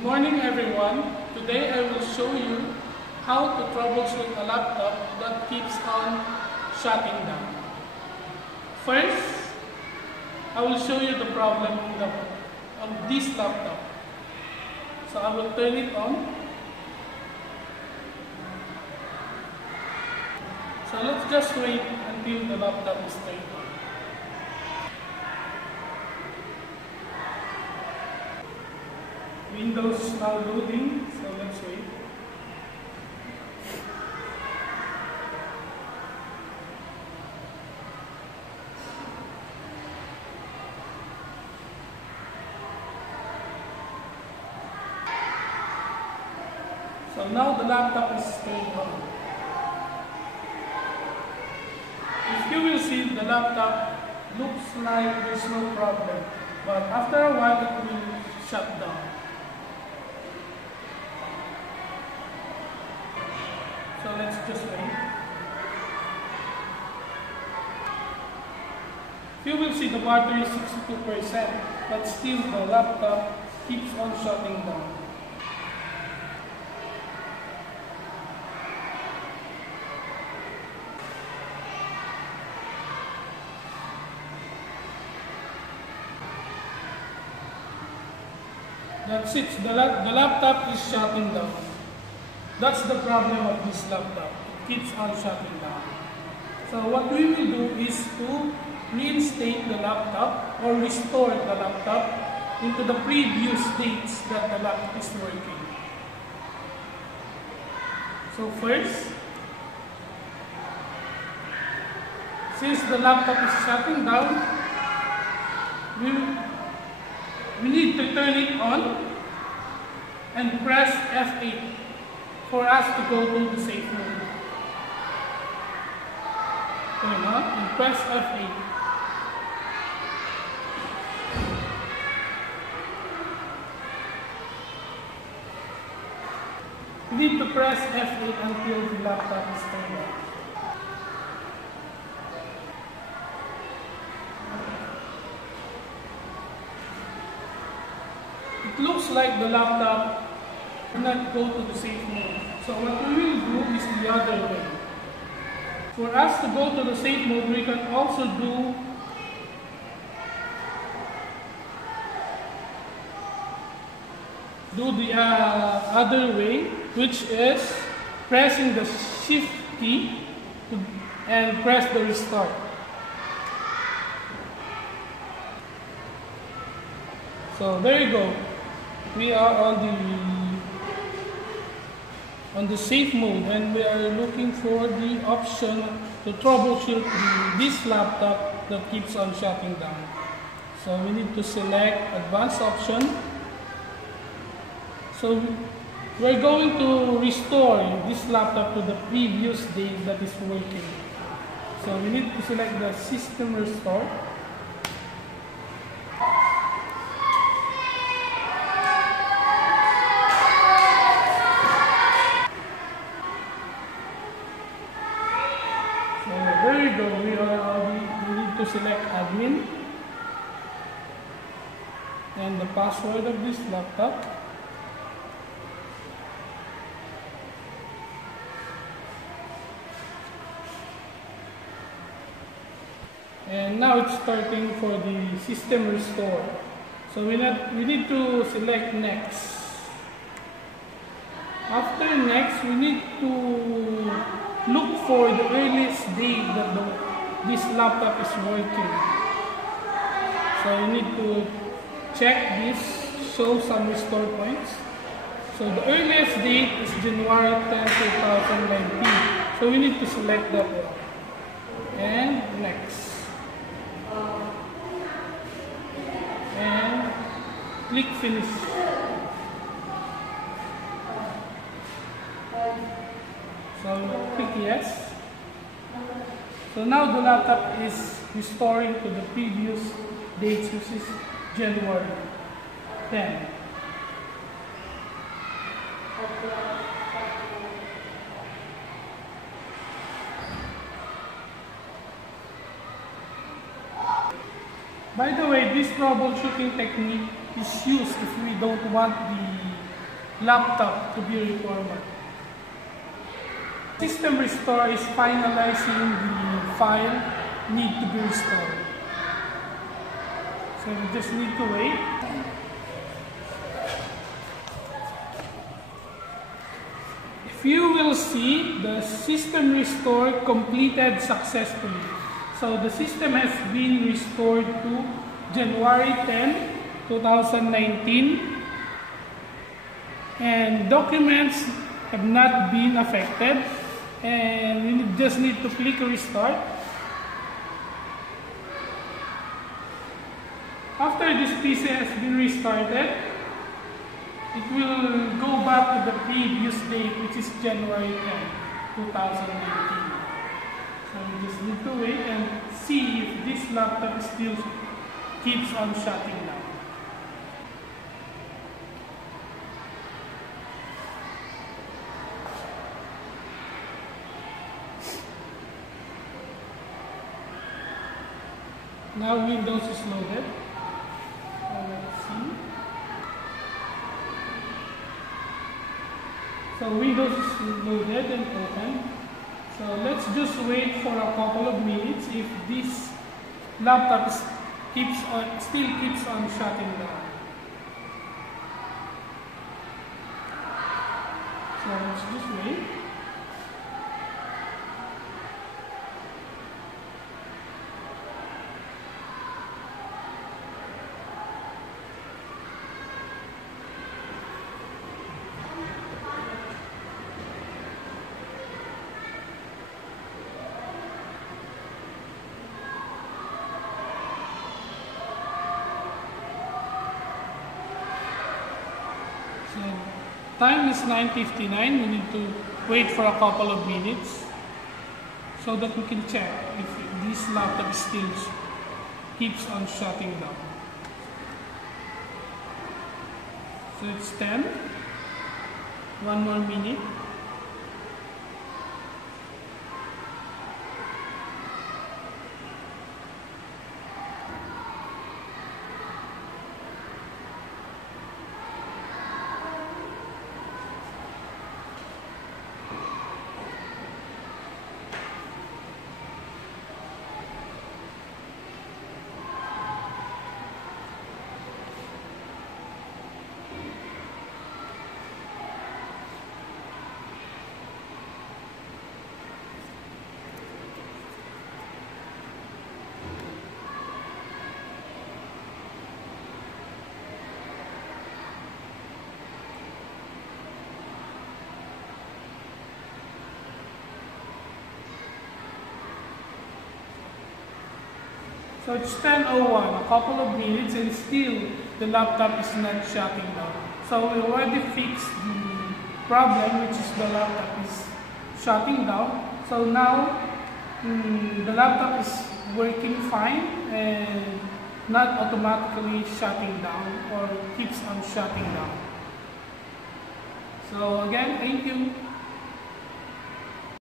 Good morning everyone. Today I will show you how to troubleshoot a laptop that keeps on shutting down. First, I will show you the problem on this laptop. So I will turn it on. So let's just wait until the laptop is turned on. Windows is now loading, so let's wait. So now the laptop is turned on. If you will see, the laptop looks like there's no problem, but after a while it will shut down. So let's just wait. You will see the battery is 62%, but still the laptop keeps on shutting down. That's it. The laptop is shutting down. That's the problem of this laptop. It keeps on shutting down. So what we will do is to reinstate the laptop or restore the laptop into the previous states that the laptop is working. So first, since the laptop is shutting down, we need to turn it on and press F8 for us to go to the safe mode. Turn on and press F8. You need to press F8 until the laptop is turned on. It looks like the laptop will not go to the safe mode. So what we will do is the other way. For us to go to the safe mode, we can also do the other way, which is pressing the shift key and press the restart. So there you go. We are on the safe mode, and we are looking for the option to troubleshoot this laptop that keeps on shutting down. So we need to select advanced option. So we're going to restore this laptop to the previous day that is working. So we need to select the system restore. There you go, we need to select admin and the password of this laptop. And now it's starting for the system restore. So we need to select next. After next, we need to look for the earliest date that this laptop is working. So you need to check this, show some restore points. So the earliest date is January 10, 2019. So we need to select that one. And next. And click finish. So click yes. So now the laptop is restoring to the previous dates, which is January 10. By the way, this troubleshooting technique is used if we don't want the laptop to be reformatted. System restore is finalizing the file need to be restored. So we just need to wait. If you will see, the system restore completed successfully. So the system has been restored to January 10, 2019, and documents have not been affected, and you just need to click restart. After this PC has been restarted, it will go back to the previous date, which is January 10, 2019. So we just need to wait and see if this laptop still keeps on shutting down. Now Windows is loaded. Let's see. So Windows is loaded and open. So let's just wait for a couple of minutes if this laptop still keeps on shutting down. So let's just wait. So time is 9:59. We need to wait for a couple of minutes so that we can check if this laptop still keeps on shutting down. So it's 10. One more minute. So it's 10:01, a couple of minutes, and still the laptop is not shutting down. So we already fixed the problem, which is the laptop is shutting down. So now the laptop is working fine and not automatically shutting down or keeps on shutting down. So again, thank you.